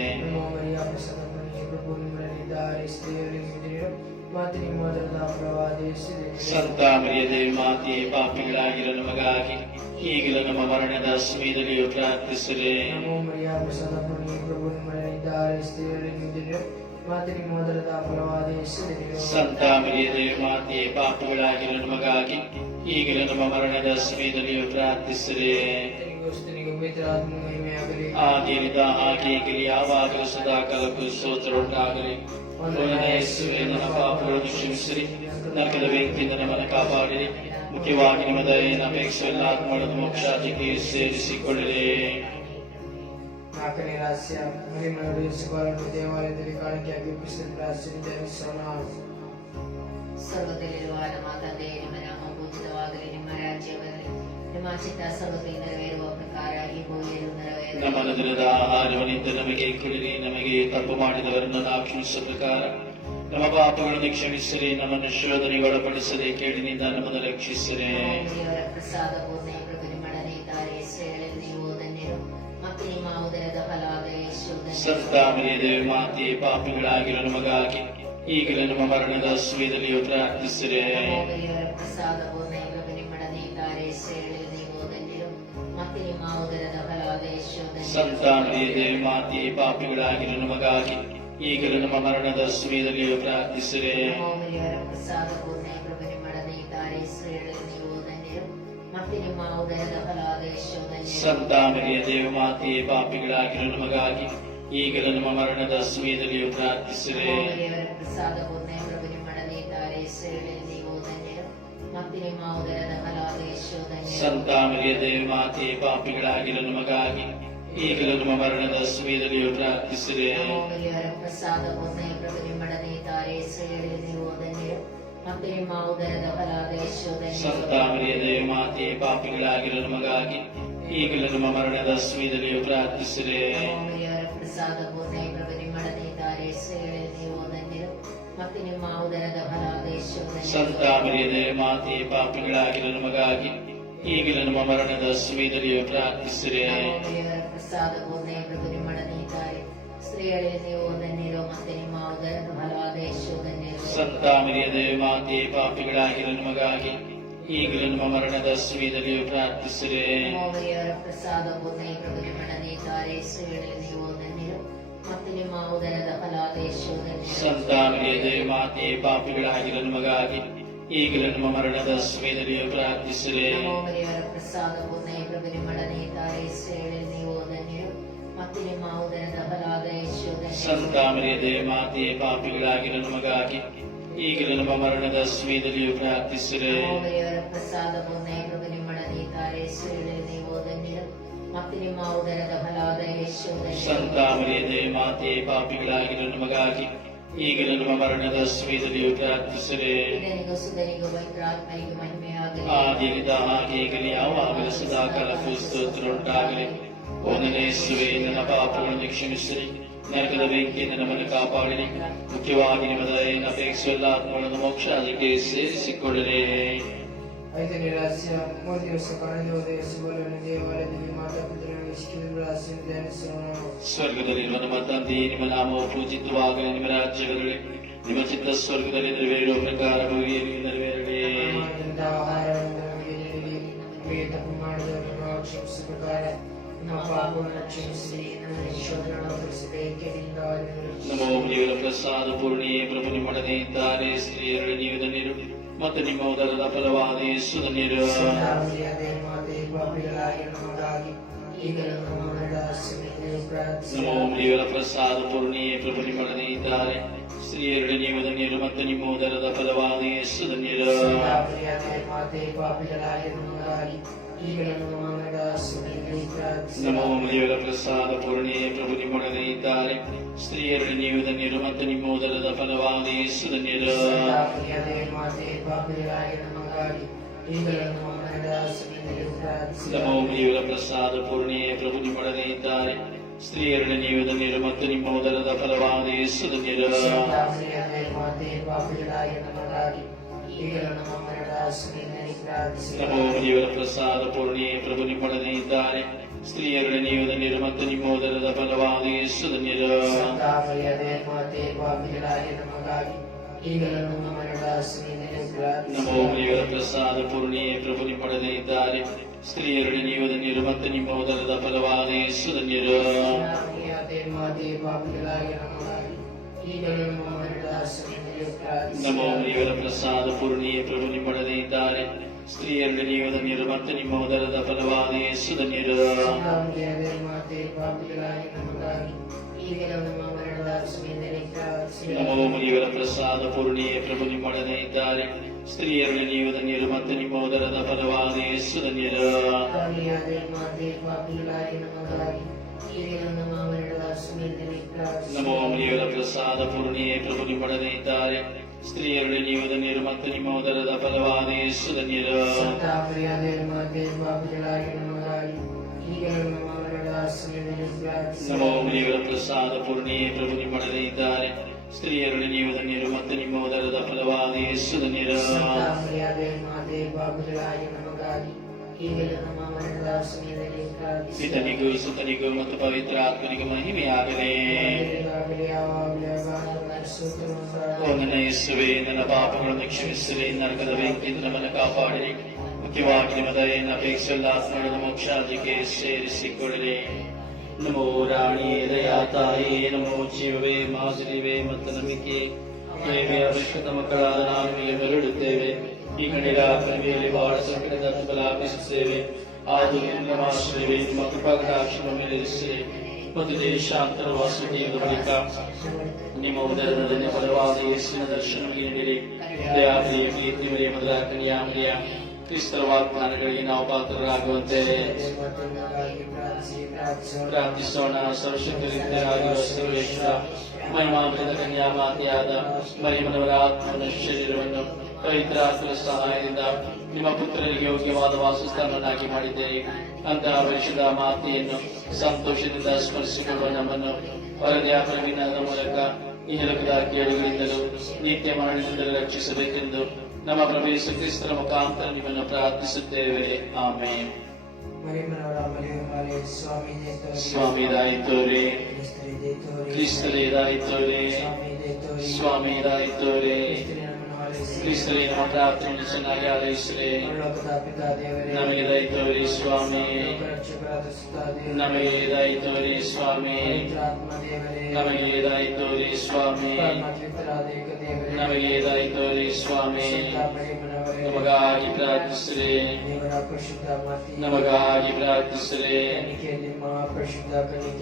ಸಂತ ಮರಿಯದೆ ಮಾತೆ ಪಾಪಿಗಳಾಗಿರ ನಮಗಾಗಿ ಈಗಲೂ ನಮ್ಮ ಮರಣದ ಸಮಯದಲ್ಲಿ ಪ್ರಾರ್ಥಿಸಿರಿ ಸಂತ ಮರಿಯದೆ ಮಾತೆಯೇ ಪಾಪಿಗಳಾಗಿರೋ ನಮಗಾಗಿ ಈಗಲೂ ನಮ್ಮ ಮರಣದ ಸಮಯದಲ್ಲಿಯೂ ಪ್ರಾರ್ಥಿಸಿರಿ ಆಗಿರಿದ ಹಾಗೆ ಈಗಲೂ ಯಾವಾಗಲೂ ಸದಾ ಕಾಲಕ್ಕೂ ಸ್ತೋತ್ರ ಉಂಟಾಗಲಿ ಒಂದನೇ ಯೇಸುವೆ ನನ್ನ ಪಾಪಗಳನ್ನು ಕ್ಷಮಿಸಿರಿ ನರಕದ ವ್ಯಕ್ತಿಯಿಂದ ನಮ್ಮನ್ನು ಕಾಪಾಡಿರಿ ಮುಖ್ಯವಾಗಿ ನಿಮ್ಮ ದಯೆಯನ್ನು ಅಪೇಕ್ಷೆಲ್ಲ ಆತ್ಮಗಳನ್ನು ಮೋಕ್ಷಾದಿಗೆ ಸೇರಿಸಿಕೊಳ್ಳಿರಿ ನಾಲ್ಕನೇ ರಹಸ್ಯ ಮರಿಮಳರು ಯೇಸುಗಳನ್ನು ದೇವಾಲಯದಲ್ಲಿ ಕಾಣಿಕೆಯಾಗಿ ಒಪ್ಪಿಸಿದ ರಹಸ್ಯ ಧ್ಯಾನಿಸೋಣ ಸರ್ವದಲ್ಲಿರುವ ನಮ್ಮ ತಂದೆಯೇ ನಿಮ್ಮ ನಾಮ ಪೂಜಿತವಾಗಲಿ ನಿಮ್ಮ ರಾಜ್ಯ ಬರಲಿ ನಿಮ್ಮ ದಿನದ ಆಹಾರವನಿಂದ ನಮಗೆ ಕೊಡಿರಿ ನಮಗೆ ತಪ್ಪು ಮಾಡಿದವರನ್ನು ನಾವು ಕ್ಷಮಿಸುವ ಪ್ರಕಾರ. ನಮ್ಮ ಪಾಪಗಳನ್ನು ಕ್ಷಮಿಸಿರಿ ನಮ್ಮನ್ನು ಶೋಧನೆಗೆ ಒಳಪಡಿಸದೆ ಕೇಳಿನಿಂದ ನಮ್ಮನ್ನು ರಕ್ಷಿಸಿರಿ. ದೇವರ ದೇವಿ ಮಾತೆ ಪಾಪಿಗಳಾಗಿರೋ ನಮಗಾಗಿ ಈಗಲೇ ನಮ್ಮ ಮರಣದ ಸಮಯದಲ್ಲಿಯೂ ಪ್ರಾರ್ಥಿಸಿರಿ. ಮತ್ತು ನಿಮ್ಮ ಉದರದ ಫಲವಾದ ಯೇಸು ಸಂತ ಮರಿಯದೇವಿ ಮಾತೆ ಪಾಪಿಗಳಾಗಿರೋ ನಮಗಾಗಿ. ಈಗಲೂ ನಮ್ಮ ಮರಣದ ಸಮಯದಲ್ಲಿ ಪ್ರಾರ್ಥಿಸಿರೆ. ದೇವರ ಪ್ರಸಾದ ಪೂರ್ಣ ಪ್ರಭು ನಿಮ್ಮೊಡನೆ ಇದ್ದಾರೆ ಹೆಸರುಗಳಲ್ಲಿ ನೀವು ಧನ್ಯರು ಮತ್ತು ನಿಮ್ಮ ಉದರದ ಫಲವಾದ ಯೇಸು ಸಂತ ಮರಿಯದೇವಿ ಮಾತೆ ಪಾಪಿಗಳಾಗಿರೋ ನಮಗಾಗಿ. ಈಗಲೂ ನಮ್ಮ ಮರಣದ ಸಮಯದಲ್ಲಿ ಪ್ರಾರ್ಥಿಸಿರಿ. ದೇವರ ಸಂತ ಮರಿಯದೇವಿ ಮಾತೆ ಪಾಪಿಗಳಾಗಿರಲು ನಮಗಾಗಿ ಈಗಲೂ ನಮ್ಮ ಮರಣದ ಸಮಯದಲ್ಲಿಯೂ ಪ್ರಾರ್ಥಿಸಿದೆ. ದೇವರ ಪ್ರಸಾದ ಪೂರ್ಣ ಪ್ರಭು ನಿಮ್ಮೊಡನೆ ಇದ್ದಾರೆ. ಹೆಸರುಗಳಲ್ಲಿ ನೀವು ಮತ್ತು ನಿಮ್ಮ ಉದರದ ಫಲವಾದ ಯೇಸು ಸಂತ ಮರಿಯದೇವಿ ಮಾತೆ ಪಾಪಿಗಳಾಗಿರಲು ನಮಗಾಗಿ ಈಗಲೂ ನಮ್ಮ ಮರಣದ ಸಮಯದಲ್ಲಿಯೂ ಪ್ರಾರ್ಥಿಸಿದೆ. ದೇವರ ಪ್ರಸಾದ ಪೂರ್ಣ ಪ್ರಭು ನಿಮ್ಮೊಡನೆ ಇದ್ದಾರೆ. ಹೆಸರುಗಳಲ್ಲಿ ನೀವು ಧನ್ಯರು ಮತ್ತು ನಿಮ್ಮ ಉದರದ ಫಲವಾದ ಯೇಸು ಸಂತ ಮರಿಯದೇವಿ ಮಾತೆ ಪಾಪಿಗಳಾಗಿರೋ ನಮಗಾಗಿ ಈಗಲೂ ನಮ್ಮ ಮರಣದ ಸಮಯದಲ್ಲಿಯೂ ಪ್ರಾರ್ಥಿಸಿರಿ ದೇವರ ಪ್ರಸಾದ ಪೂರ್ಣ ಪ್ರಭು ನಿಮ್ಮೊಡನೆ ಇದ್ದಾರೆ ಸ್ತ್ರೀಯರಲ್ಲಿ ನೀವು ಧನ್ಯರು ಮತ್ತು ನಿಮ್ಮ ಉದರದ ಫಲವಾದ ಯೇಸು ಧನ್ಯರು ಸಂತ ಮರಿಯದೇವಿ ಮಾತೆ ಪಾಪಿಗಳಾಗಿರೋ ನಮಗಾಗಿ ಈಗಲೂ ನಮ್ಮ ಮರಣದ ಸಮಯದಲ್ಲಿಯೂ ಪ್ರಾರ್ಥಿಸಿರಿ ದೇವರ ಪ್ರಸಾದ ಪೂರ್ಣ ಪ್ರಭು ನಿಮ್ಮೊಡನೆ ಇದ್ದಾರೆ ಸ್ತ್ರೀಯರಲ್ಲಿ ನೀವು ಧನ್ಯರು ಮತ್ತು ನಿಮ್ಮ ಉದರದ ಫಲವಾದ ಯೇಸು ಧನ್ಯರು ಸಂತ ಮರಿಯದೇವಿ ಮಾತೆ ಪಾಪಿಗಳಾಗಿರೋ ನಮಗಾಗಿ ಈಗಲೂ ನಮ್ಮ ಮರಣದ ಸಮಯದಲ್ಲಿಯೂ ಪ್ರಾರ್ಥಿಸಿರಿ ದೇವರ ಪ್ರಸಾದ ಪೂರ್ಣ ಪ್ರಭು ನಿಮ್ಮೊಡನೆ ಇದ್ದಾರೆ ಸ್ತ್ರೀಯರಲ್ಲಿ ನೀವು ಧನ್ಯರು ಮತ್ತು ನಿಮ್ಮ ಉದರದ ಫಲವಾದ ಯೇಸು ಧನ್ಯರು ಸಂತ ಮರಿಯದೇವಿ ಮಾತೆ ಪಾಪಿಗಳಾಗಿರೋ ನಮಗಾಗಿ ಈಗಲೂ ನಮ್ಮ ಮರಣದ ಸಮಯದಲ್ಲಿಯೂ ಪ್ರಾರ್ಥಿಸಿರಿ ದೇವರ ಪ್ರಸಾದ ಪೂರ್ಣ ಪ್ರಭು ಈಗಲೂ ನಮ್ಮ ಮರಣದ ಸಮಯದಲ್ಲಿಯೂ ಮಹಿಮೆಯಾಗಲಿ ಆದಿಯಿಂದ ಹಾಗೆ ಈಗಲೂ ಯಾವಾಗಲೂ ಸದಾ ಕಾಲ ಸ್ತೋತ್ರ ಉಂಟಾಗಲಿ. ಒಂದನೇ ಸುವೆ ನನ್ನ ಪಾಪವನ್ನು ಕ್ಷಮಿಸಿರಿ ನರಕದ ಬೆಂಕಿಯಿಂದ ನಮ್ಮನ್ನು ಕಾಪಾಡಿರಿ ಮುಖ್ಯವಾಗಿ ನಿಮ್ಮ ದಯೆಯನ್ನು ಅಪೇಕ್ಷೆ ಎಲ್ಲ ಆತ್ಮಗಳನ್ನು ಅದಕ್ಕೆ ಸೇರಿಸಿಕೊಳ್ಳಿರಿ ಐದನೇ ರಾಜ್ಯ, ಮೂರು ದಿವಸ ಕಳೆದು ದೇವಾಲಯದಲ್ಲಿ ಮಾತಾಪಿತರನ್ನು ಸಿಕ್ಕಿದ ರಹಸ್ಯ ಧ್ಯಾನಿಸೋಣ ಸ್ವರ್ಗದಲ್ಲಿರುವ ನಮ್ಮ ತಂದೆ ನಿಮ್ಮ ನಾಮವು ಪೂಜಿತವಾಗಲಿ ನಿಮ್ಮ ರಾಜ್ಯಗಳಲ್ಲಿ ನಿಮ್ಮ ಚಿತ್ತ ಸ್ವರ್ಗದಲ್ಲಿ ನೆರವೇರುವ ಪ್ರಕಾರ ಭೂಮಿಯಲ್ಲಿ ನೆರವೇರಲಿ ದಿನದ ಆಹಾರವನ್ನು ನಮಗೆ ನೀಡಿ ನಮಗೆ ತಪ್ಪು ಮಾಡಿದವರನ್ನು ನಾವು ಕ್ಷಮಿಸಿದ ಪ್ರಕಾರ ನಮ್ಮ ಪಾಪವನ್ನು ಕ್ಷಮಿಸಿ ನಮಗೆ ಶೋಧನೆಯನ್ನು ಒದಗಿಸಬೇಕೆಂದ ನಮೋ ದೇವರ ಪ್ರಸಾದ ಪೂರ್ಣಿಯೇ ಪ್ರಭು ನಿಮ್ಮೊಡನೆ ಇದ್ದಾರೆ ಸ್ತ್ರೀಯರಲ್ಲಿ ನೀವು ಧನ್ಯರು ಮತ್ತು ನಿಮ್ಮ ಉದರದ ಫಲವಾದ ಯೇಸು ಧನ್ಯರು ಸಂತಾನವಿಲ್ಲದೆ ಮಾತೆ ಪಾಪಿಗಳಾಗಿ ನಮಗಾಗಿ ಈಗಲೂ ನಮ್ಮ ಮರಣದ ಸಮಯದಲ್ಲಿ ಪ್ರಾರ್ಥಿಸಿ ನಮೋ ದೇವರ ಪ್ರಸಾದ ಪೂರ್ಣಿಯೇ ಪ್ರಭು ನಿಮ್ಮೊಡನೆ ಇದ್ದಾರೆ ಸ್ತ್ರೀಯರಲ್ಲಿ ನೀವು ಧನ್ಯರು ಮತ್ತು ನಿಮ್ಮ ಉದರದ ಫಲವಾದ ಯೇಸು ಧನ್ಯರು ಸಂತಾನವಿಲ್ಲದೆ ಮಾತೆ ಪಾಪಿಗಳಾಗಿ ನಮಗಾಗಿ ಈಗಲೂ ನಮ್ಮ ಮರಣದ ಸಮಯದಲ್ಲಿ ಪ್ರಾರ್ಥಿಸಿ ನಮೋ ದೇವರ ಪ್ರಸಾದ ಪೂರ್ಣಿಯೇ ಪ್ರಭು ನಿಮ್ಮೊಡನೆ ಇದ್ದಾರೆ ಸ್ತ್ರೀಯರಲ್ಲಿ ನೀವು ಧನ್ಯರು ಮತ್ತು ನಿಮ್ಮ ಉದರದ ಫಲವಾದ ಯೇಸು ಧನ್ಯರು ಸಂತಾನವಿಲ್ಲದೆ ಮಾತೆ ಪಾಪಿಗಳಾಗಿ ನಮಗಾಗಿ ಈಗಲೂ ನಮ್ಮ ಮರಣದ ಸಮಯದಲ್ಲಿ ಪ್ರಾರ್ಥಿಸಿ ನಮೋ ದೇವರ ಪ್ರಸಾದ ಪೂರ್ಣಿಯೇ ಪ್ರಭು ನಿಮ್ಮೊಡನೆ ಇದ್ದಾರೆ ಸ್ತ್ರೀಯರಲ್ಲಿ ನೀವು ಧನ್ಯರು ಮತ್ತು ನಿಮ್ಮ ಉದರದ ಫಲವಾದ ಯೇಸು ಧನ್ಯರು ಸಂತಾನವಿಲ್ಲದೆ ಮಾತೆ ಪಾಪಿಗಳಾಗಿ ನಮಗಾಗಿ ಈಗಲೂ ನಮ್ಮ ಮರಣದ ಸಮಯದಲ್ಲಿ ಪ್ರಾರ್ಥಿಸಿ ನಮೋ ದೇವರ ಪ್ರಸಾದ ಪೂರ್ಣಿಯೇ ಪ್ರಭು ನಿಮ್ಮೊಡನೆ ಇದ್ದಾರೆ ಸ್ತ್ರೀಯರಲ್ಲಿ ನೀವು ಧನ್ಯರು ಮತ್ತು ನಿಮ್ಮ ಉದರದ ಫಲವಾದ ಯೇಸು ಧನ್ಯರು ನಮ್ಮ ದೇವರ ಪ್ರಸಾದ ಪೂರ್ಣಿಯೇ ಪ್ರಭು ನಿಮ್ಮೊಡನೆ ಇದ್ದಾರೆ. ಸ್ತ್ರೀಯರಲ್ಲಿ ನೀವು ಧನ್ಯರು ಮತ್ತು ನಿಮ್ಮ ಉದರದ ಫಲವಾದ ಯೇಸು ಧನ್ಯರು. ನಮ್ಮ ದೇವರ ಪ್ರಸಾದ ಪೂರ್ಣಿಯೇ ಪ್ರಭು ನಿಮ್ಮೊಡನೆ ಇದ್ದಾರೆ. ಸ್ತ್ರೀಯರಲ್ಲಿ ನೀವು ಧನ್ಯರು ಮತ್ತು ನಿಮ್ಮ ಉದರದ ಸಂತಾಮರಿಯಾದ ಮಾತೆ ಪಾಪಿಗಳಾಗಿ ನಮಗಾಗಿ ಈಗಲೂ ನಮ್ಮ ಮರಣದ ಸಮಯದಲ್ಲಿ ಪ್ರಾರ್ಥಿಸಿ ನಮೋ ದೇವರ ಪ್ರಸಾದ ಪೂರ್ಣಿಯೇ ಪ್ರಭು ನಿಮ್ಮೊಡನೆ ಇದ್ದಾರೆ ಸ್ತ್ರೀಯರಲ್ಲಿ ನೀವು ಧನ್ಯರು ಮತ್ತು ನಿಮ್ಮ ಉದರದ ಫಲವಾದ ಯೇಸು ಧನ್ಯರು. ನಮೋ ಪ್ರಸಾದ ಪೂರ್ಣಿಯೇ ಪ್ರಭು ನಿಮ್ಮೊಡನೆ ಇದ್ದಾರೆ ಸ್ತ್ರೀಯರಲ್ಲಿ ನೀವು ಧನ್ಯರು ಮತ್ತು ನಿಮ್ಮ ಉದರದ ಫಲವಾದ ಯೇಸು ಧನ್ಯರು. ಸಂತಾಮರಿಯಾದ ಮಾತೆ ಪಾಪಿಗಳಾಗಿ ನಮಗಾಗಿ ಈಗಲೂ ನಮ್ಮ ಮರಣದ ಸಮಯದಲ್ಲಿ ಪ್ರಾರ್ಥಿಸಿ ನಮೋ ದೇವರ ಪ್ರಸಾದ ಪೂರ್ಣಿಯೇ ಪ್ರಭು ನಿಮ್ಮೊಡನೆ ಇದ್ದಾರೆ ಸ್ತ್ರೀಯರಲ್ಲಿ ನೀವು ಧನ್ಯರು ಮತ್ತು ನಿಮ್ಮ ಉದರದ ಫಲವಾದ ಯೇಸು ಧನ್ಯರು ಸಂತಾಮರಿಯಾದ ಮಾತೆ ಪಾಪಿಗಳಾಗಿ ನಮಗಾಗಿ ಈಗಲೂ ನಮ್ಮ ಮರಣದ ಸಮಯದಲ್ಲಿ ಪ್ರಾರ್ಥಿಸಿ ಪಿತನಿಗೂ ಸುತನಿಗೂ ಮತ್ತು ಪವಿತ್ರ ಆತ್ಮನಿಗೂ ಮಹಿಮೆಯಾಗಲಿ ಈಗಾಗಲೇ ಯಾವಾಗಲೇ ಆಗಾಗ ಸ್ತೋತ್ರವುಂಟಾಗಲಿ. ಓ ನನ್ನ ಯೇಸುವೆ ನನ್ನ ಪಾಪಗಳನ್ನು ಕ್ಷಮಿಸಿರಿ ನರಕದ ಬೆಂಕಿಯಿಂದ ನಮ್ಮನ್ನು ಕಾಪಾಡಿರಿ ಮುಖ್ಯವಾಗಿ ನಿಮ್ಮ ದಯೆಯನ್ನು ಅಪೇಕ್ಷಿಸಲ್ಲ ಆತ್ಮಗಳನ್ನು ಮೋಕ್ಷಾದಿಗೆ ಸೇರಿಸಿಕೊಳ್ಳಲಿ ನಮೋ ರಾಣಿ ತಾಯಿ ನಮೋ ಜೀವವೇ ಮಾಜುರಿವೆ ಮತ್ತು ನಂಬಿಕೆ. ಪ್ರೇಮೆಯ ಅವಶ್ಯಕ ಮಕ್ಕಳಾದ ನಾನು ಮೇಲೆ ಮರಳುತ್ತೇವೆ. ಈ ಕಡೆಯ ಕಣಿವೆಯಲ್ಲಿ ಬಹಳ ಸಂಕಟದ ಫಲಾಪಿಸುತ್ತೇವೆ ಆದು ನಿಮ್ಮ ಆಶ್ರಯವೇ ನಿಮ್ಮ ಕೃಪಾಕಟಾಕ್ಷಣ ಮೇಲೆ ಮತ್ತು ದೇಶಾಂತರ ವಾಸುದೇವದ ಬಳಿಕ ನಿಮ್ಮ ಉದರದ ಧನ್ಯ ಯೇಸಿನ ದರ್ಶನ ನೀಡಿರಿ. ದಯಾಮರಿಯ ಕೀರ್ತಿಮರಿಯ ಮೊದಲ ವಾಗ್ದಾನಗಳಿಗೆ ನಾವು ಪಾತ್ರರಾಗುವಂತೆ ಪ್ರಾರ್ಥಿಸೋಣ. ಕನ್ಯಾ ಸರ್ವೇಶ್ವರ ಮಹಿಮಾಮೃತ ಕನ್ಯಾಮಾತೆಯಾದ ಮರಿಮನವರ ಆತ್ಮನ ಶರೀರವನ್ನು ಪವಿತ್ರಾತ್ಮನ ಸಹಾಯದಿಂದ ನಿಮ್ಮ ಪುತ್ರರಿಗೆ ಯೋಗ್ಯವಾದ ವಾಸಸ್ಥಾನವನ್ನಾಗಿ ಮಾಡಿದ್ದೇವೆ ಅಂತಹ ವರ್ಷದ ಮಾತೆಯನ್ನು ಸಂತೋಷದಿಂದ ಸ್ಮರಿಸಿಕೊಳ್ಳುವ ನಮ್ಮನ್ನು ವರದಿಯ ಮೂಲಕ ಈ ಲೋಕದ ಕೇಳುಗಳಿಂದಲೂ ನಿತ್ಯ ಮರಣದಿಂದಲೂ ರಕ್ಷಿಸಬೇಕೆಂದು ನಮ್ಮ ಪ್ರಭು ಯೇಸು ಕ್ರಿಸ್ತರ ಮುಖಾಂತರ ನಿಮ್ಮನ್ನು ಪ್ರಾರ್ಥಿಸುತ್ತೇವೆ ಆಮೇಲೆ ಮರಿಮನವರ ಮರಿಮಾಲೆ ಸ್ವಾಮಿ ದೇತೋರಿ ಸ್ವಾಮಿ ದಾಯಿತೋರೆ ಕ್ರಿಸ್ತರಿ ದೇತೋರಿ ಕ್ರಿಸ್ತರೇ ದಾಯಿತೋರೆ ಸ್ವಾಮಿ ದೇತೋರಿ ಸ್ವಾಮಿ ದಾಯಿತೋರೆ ಕ್ರಿಸ್ತರಿ ನಮ್ಮನ್ನು ಆಲಿಸಿ ಕ್ರಿಸ್ತರೇ ನಮ್ಮ ಪ್ರಾರ್ಥನೆಯನ್ನು ಚೆನ್ನಾಗಿ ಆಲೈಸಲೇ ಪರಲೋಕದ ಪಿತಾ ದೇವರೇ ನಮಗೆ ದಯತೋರಿ ಸ್ವಾಮಿ ರಕ್ಷಕರಾದ ಸುತ್ತ ದೇವರೇ ನಮಗೆ ದಯತೋರಿ ಸ್ವಾಮಿ ಪವಿತ್ರಾತ್ಮ ದೇವರೇ ನಮಗೆ ದಯತೋರಿ ಸ್ವಾಮಿ ಪರಮಾತ್ಮಿತರಾದ ಏಕ ದೇವರೇ ನಮಗೆ ದಯತೋರಿ ಸ್ವಾಮಿ ಸಂತ ಮರಿಮನವರೇ ನಮಗಾಗಿ ಪ್ರಾರ್ಥಿಸಲೇ ದೇವರ ಪರಿಶುದ್ಧ ಮಾತೆ ನಮಗಾಗಿ ಪ್ರಾರ್ಥಿಸಲೇ ಕನಿಕೆ ನಿಮ್ಮ ಪರಿಶುದ್ಧ ಕನಿಕೆ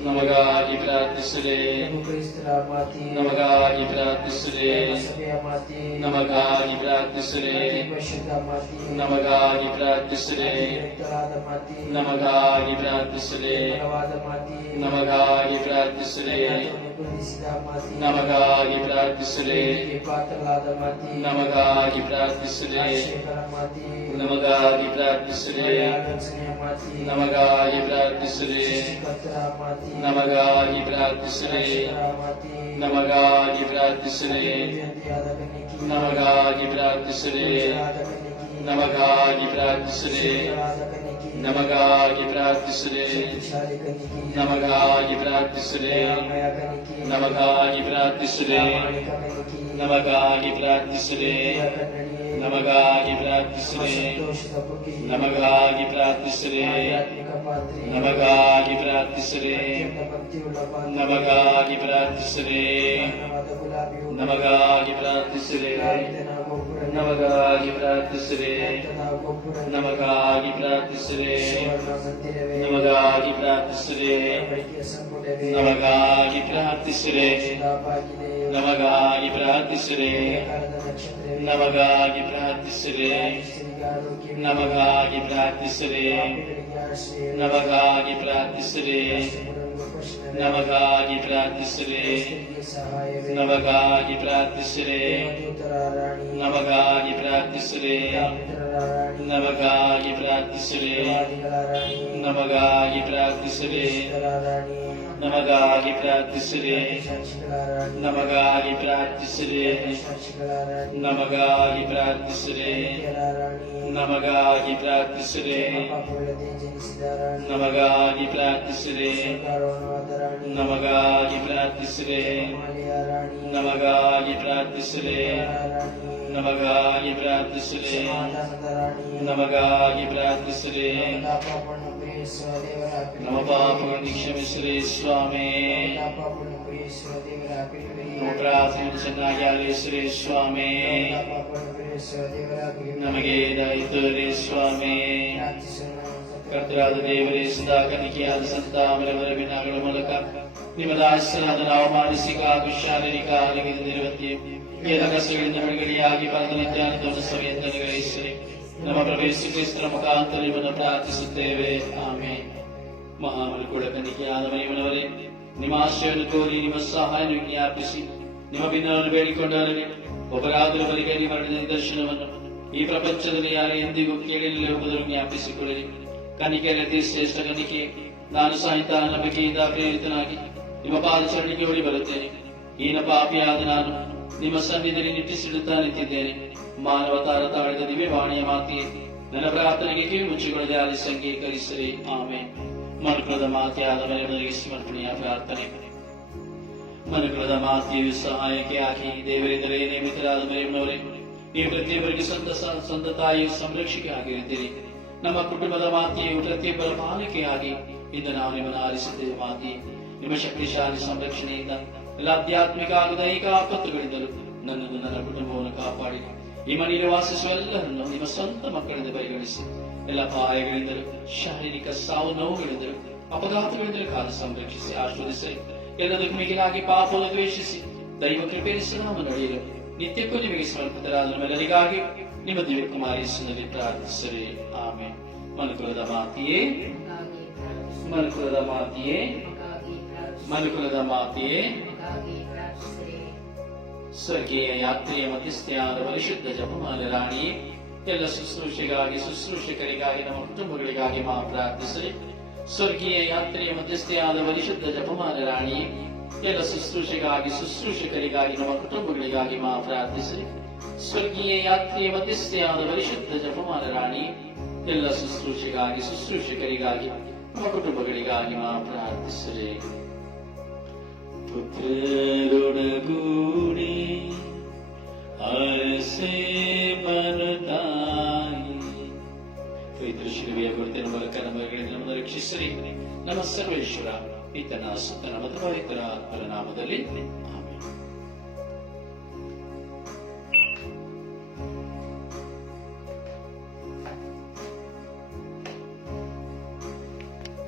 ನಮಗಾಗಿ ಪ್ರಾರ್ಥಿಸಲೇ ಪ್ರಭು ಕ್ರಿಸ್ತರ ಮಾತೆ ನಮಗಾಗಿ ಪ್ರಾರ್ಥಿಸಲೇ ಸಭೆಯ ಮಾತೆ ನಮಗಾಗಿ ಪ್ರಾರ್ಥಿಸಲೇ ಅತಿ ಪರಿಶುದ್ಧ ಮಾತೆ ನಮಗಾಗಿ ಪ್ರಾರ್ಥಿಸಲೇ ರಕ್ತರಾದ ಮಾತೆ ನಮಗಾಗಿ ಪ್ರಾರ್ಥಿಸಲೇ ಬಲವಾದ ಮಾತೆ ನಮಗಾಗಿ ಪ್ರಾರ್ಥಿಸಲೇ ಆತನು ಕುದಿಸಿದ ಮಾತೆ ನಮಗಾಗಿ ಪ್ರಾರ್ಥಿಸಲೇ ಪ್ರೀತಿಗೆ ಪಾತ್ರರಾದ ಮಾತೆ ನಮಗಾಗಿ ಪ್ರಾರ್ಥಿಸಲೇ ಆಶ್ರಯಕರ ಮಾತೆ ನಮಗಾಗಿ ಪ್ರಾರ್ಥಿಸಲೇ ಆಲೋಚನೆಯ ಮಾತೆ ನಮಗಾಗಿ ಪ್ರಾರ್ಥಿಸಲೇ ಸೃಷ್ಟಿಕರ್ತರ ಮಾತೆ ನಮಗಾಗಿ ಪ್ರಾರ್ಥಿಸಲೇ ರಕ್ಷಕರ ಮಾತೆ ನಮಗಾಗಿ ಪ್ರಾರ್ಥಿಸಲೇ ವಿದ್ಯಾರ್ಥಿಯಾದ ಕನ್ನಿಕೆ ನಮಗಾಗಿ ಪ್ರಾರ್ಥಿಸಲೇ ಪೂಜ್ಯರಾದ ಕನ್ನಿಕೆ ನಮಗಾಗಿ ಪ್ರಾರ್ಥಿಸಲೇ ಶ್ರೀಯರಾದ ಕನ್ನಿಕೆ ನಮಗಾಗಿ ಪ್ರಾರ್ಥಿಸಲೇ ಶಕ್ತಿಶಾಲಿ ಕನ್ನಿಕೆ ನಮಗಾಗಿ ಪ್ರಾರ್ಥಿಸುವೆ. ನಮಗಾಗಿ ಪ್ರಾರ್ಥಿಸುವೆ. ನಮಗಾಗಿ ಪ್ರಾರ್ಥಿಸುವೆ. ನಮಗಾಗಿ ಪ್ರಾರ್ಥಿಸುವೆ. ನಮಗಾಗಿ ಪ್ರಾರ್ಥಿಸುವೆ. ನಮಗಾಗಿ ಪಾತ್ರೆ ನಮಗಾಗಿ ಹೂವು, ನಮಗಾಗಿ ಪ್ರಾರ್ಥಿಸಲೇ ದಾವಿದನ ಗೋಪುರ ನಮಗಾಗಿ ಪ್ರಾರ್ಥಿಸಲೇ ರಕ್ತದ ಗೋಪುರ ನಮಗಾಗಿ ಪ್ರಾರ್ಥಿಸಲೇ ಸುವರ್ಣ ಮಂದಿರವೇ ನಮಗಾಗಿ ಪ್ರಾರ್ಥಿಸಲೇ ಬೆಳಕಿಯ ಸಂಪುಟವೇ ನಮಗಾಗಿ ಪ್ರಾರ್ಥಿಸಲೇ ಸದಾ ಬಾಗಿಲೇ ನಮಗಾಗಿ ಪ್ರಾರ್ಥಿಸಲೇ ಕಾಲದ ನಕ್ಷತ್ರವೇ ನಮಗಾಗಿ ಪ್ರಾರ್ಥಿಸಲೇ ಮನುಷ್ಯರಿಗೆ ಆರೋಗ್ಯವೇ ನಮಗಾಗಿ ಪ್ರಾರ್ಥಿಸಲೇ ಪಾಪಿಗಳಿಗೆ ಆಶ್ರಯವೇ ನಮಗಾಗಿ ಪ್ರಾರ್ಥಿಸಲೇ ಕಷ್ಟಪಡುವ ಕೃಷ್ಣವೇ ನಮಗಾಗಿ ಪ್ರಾರ್ಥಿಸಲೇ ಕಷ್ಟರಿಗೆ ಸಹಾಯವೇ ನಮಗಾಗಿ ಪ್ರಾರ್ಥಿಸಲೇ ದೇವದೂತರ ರಾಣಿ ನಮಗಾಗಿ ಪ್ರಾರ್ಥಿಸಲೇ ಪಿತೃರ ರಾಣಿ ನಮಗಾಗಿ ಪ್ರಾರ್ಥಿಸಲೇ ಪ್ರವಾದಿಗಳ ರಾಣಿ ನಮಗಾಗಿ ಪ್ರಾರ್ಥಿಸಲೇ ಪಿತೃರ ರಾಣಿ ನಮಗಾಗಿ ಪ್ರಾರ್ಥಿಸಲೇ ಎಲ್ಲ ನಮ್ಮ ಪಾಪಗಳನ್ನು ಕ್ಷಮಿಸಲೇ ಸ್ವಾಮಿ. ಎಲ್ಲ ಪ್ರಾರ್ಥನೆ ಚೆನ್ನಾಗಿ ಆಲಿಸಿರಿ ಸ್ವಾಮಿ. ನಮಗೆ ದಯತು ರೀ ಸ್ವಾಮಿ. ಕರ್ತರಾದ ದೇವರೇ ಸದಾ ಕನಿಕೆಯಾದ ಸಂತಾಮರ ವಿನಾಗಳ ಮೂಲಕ ನಿಮ್ಮ ದಾಸರಾದ ನಾವು ಮಾನಸಿಕ ಹಾಗೂ ಶಾರೀರಿಕ ಆರೋಗ್ಯದ ನಿರ್ವತ್ತಿ ವೇದ ಕಸಗಳಿಂದ ಬಿಡುಗಡೆಯಾಗಿ ನಿತ್ಯಾನಂದವನ್ನು ಸಭೆಯಿಂದ ಗ್ರಹಿಸಿರಿ ನಮ್ಮ ಪ್ರವೇಶ ಕ್ರಿಸ್ತರ ಮುಖಾಂತರ ನಿಮ್ಮನ್ನು ಪ್ರಾರ್ಥಿಸುತ್ತೇವೆ. ಆಮೇಲೆ ಮಹಾಮಲಕುಳ ಕನಿಕೆಯಾದ ಮರಿಮನವರೇ ನಿಮ್ಮ ಆಶ್ರಯವನ್ನು ಕೋರಿ, ನಿಮ್ಮ ಸಹಾಯ ವಿಜ್ಞಾಪಿಸಿ ನಿಮ್ಮ ಭಿನ್ನವನ್ನು ಬೇಡಿಕೊಂಡವರಿಗೆ ಒಬ್ಬರಾದರವರಿಗೆ ನಿಮ್ಮ ನಿದರ್ಶನವನ್ನು ಈ ಪ್ರಪಂಚದಲ್ಲಿ ಯಾರು ಎಂದಿಗೂ ಕೇಳಿಲ್ಲ ಎಂಬುದನ್ನು ಜ್ಞಾಪಿಸಿಕೊಳ್ಳಿ ಕನಿಕೆ ರತಿ ಶ್ರೇಷ್ಠ ಕನಿಕೆ ನಾನು ಸಾಹಿತ್ಯ ನಂಬಿಕೆಯಿಂದ ಪ್ರೇರಿತನಾಗಿ ನಿಮ್ಮ ಪಾದಚರಣೆಗೆ ಓಡಿ ಬರುತ್ತೇನೆ. ಈನ ಪಾಪಿಯಾದ ನಾನು ನಿಮ್ಮ ಸನ್ನಿಧಿಯಲ್ಲಿ ನಿಟ್ಟಿಸಿಡುತ್ತಾ ನಿಂತಿದ್ದೇನೆ. ಮಾನವ ತಾರ ತಾಳಿದ ದಿವ್ಯವಾಣಿಯ ಮಾತಿಯೇ ನನ್ನ ಪ್ರಾರ್ಥನೆಗೆ ಕಿವಿ ಮುಚ್ಚಿಕೊಳ್ಳದೆ ಆಲಿಸಿ ಸಂಗೀಕರಿಸಿರಿ ಆಮೆ ಮನುಕುಲದ ಮಾತೆಯಾದ ಮನೆಯವರಿಗೆ ಸಮರ್ಪಣೆಯ ಪ್ರಾರ್ಥನೆ. ಮನುಕುಲದ ಮಾತೆಯು ಸಹಾಯಕ್ಕೆ ಆಗಿ ದೇವರಿಂದಲೇ ನೇಮಿತರಾದ ಮರೆಯವರೇ ನೀವು ಪ್ರತಿಯೊಬ್ಬರಿಗೆ ಸ್ವಂತ ಸ- ಸ್ವಂತ ತಾಯಿಯು ಸಂರಕ್ಷಕೆ ಆಗಿರುತ್ತೀರಿ. ನಮ್ಮ ಕುಟುಂಬದ ಮಾತೆಯು ಪ್ರತಿಯೊಬ್ಬರ ಪಾಲಿಕೆಯಾಗಿ ಇಂದು ನಾವು ನಿಮ್ಮನ್ನು ಆರಿಸಿದ್ದೇವೆ ಮಾತೆ. ನಿಮ್ಮ ಶಕ್ತಿಶಾಲಿ ಸಂರಕ್ಷಣೆಯಿಂದ, ಎಲ್ಲ ಆಧ್ಯಾತ್ಮಿಕ ಹಾಗೂ ದೈಹಿಕ ಆಪತ್ತುಗಳಿಂದಲೂ ನನ್ನನ್ನು ನನ್ನ ಕುಟುಂಬವನ್ನು ಕಾಪಾಡಿ ಈ ನಿವಾಸಿಸುವ ವಾಸಿಸುವ ಎಲ್ಲರನ್ನು ನಿಮ್ಮ ಸ್ವಂತ ಮಕ್ಕಳಿಂದ ಪರಿಗಣಿಸಿ ಎಲ್ಲ ಅಪಾಯಗಳಿಂದಲೂ ಶಾರೀರಿಕ ಸಾವು ನೋವುಗಳಿಂದಲೂ ಅಪಘಾತಗಳಿಂದಲೂ ಕಾಲ ಸಂರಕ್ಷಿಸಿ ಆಶ್ವದಿಸಿ ಎಲ್ಲದಕ್ಕೂ ಮಿಗಿಲಾಗಿ ಪಾಪವನ್ನು ದ್ವೇಷಿಸಿ ದೈವ ಕೃಪೆಯಲ್ಲಿ ನಾವು ನಡೆಯಲು ನಿತ್ಯಕ್ಕೂ ನಿಮಗೆ ಸಮರ್ಪಿತರಾದ ನಮ್ಮೆಲ್ಲರಿಗಾಗಿ ನಿಮ್ಮ ದಿವ್ಯ ಕುಮಾರೀಸನಲ್ಲಿ ಪ್ರಾರ್ಥಿಸಿರಿ ಆಮೆ ಮನುಕುಲದ ಮಾತೆಯೇ. ಮನುಕುಲದ ಮಾತೆಯೇ ಮನುಕುಲದ ಮಾತೆಯೇ. ಸ್ವರ್ಗೀಯ ಯಾತ್ರೆಯ ಮಧ್ಯಸ್ಥೆಯಾದ ಪರಿಶುದ್ಧ ಜಪಮಾಲೆ ರಾಣಿಯೇ ಎಲ್ಲ ಶುಶ್ರೂಷೆಗಾಗಿ, ಶುಶ್ರೂಷಕರಿಗಾಗಿ, ನಮ್ಮ ಕುಟುಂಬಗಳಿಗಾಗಿ ಮಾ ಪ್ರಾರ್ಥಿಸಲಿ. ಸ್ವರ್ಗೀಯ ಯಾತ್ರೆಯ ಮಧ್ಯಸ್ಥೆಯಾದ ಪರಿಶುದ್ಧ ಜಪಮಾಲೆ ರಾಣಿಯೇ ಎಲ್ಲ ಶುಶ್ರೂಷೆಗಾಗಿ, ಶುಶ್ರೂಷಕರಿಗಾಗಿ, ನಮ್ಮ ಕುಟುಂಬಗಳಿಗಾಗಿ ಮಾ ಪ್ರಾರ್ಥಿಸಲಿ. ಸ್ವರ್ಗೀಯ ಯಾತ್ರೆಯ ಮಧ್ಯಸ್ಥೆಯಾದ ಪರಿಶುದ್ಧ ಜಪಮಾಲ ರಾಣಿ, ಎಲ್ಲ ಶುಶ್ರೂಷೆಗಾಗಿ, ಶುಶ್ರೂಷಕರಿಗಾಗಿ, ನಮ್ಮ ಕುಟುಂಬಗಳಿಗಾಗಿ ಮಾ ಪ್ರಾರ್ಥಿಸಲಿ. പുത്രരുടകൂടി അരസേ ಬರುತ್ತಾಯಿ ಪಿತೃಶಿಲುವೆಯ ಗುರುತಿನ ಮೂಲಕ ನಮಗೆ ನಮ್ಮನ್ನು ರಕ್ಷಿಸಿರಿ ನಮ್ಮ ಸರ್ವೇಶ್ವರ ಪಿತನ ಸುತನ ಮತ್ತು ಪವಿತ್ರ ಆತ್ಮರ ನಾಮದಲ್ಲಿ ಆಮೆನ್.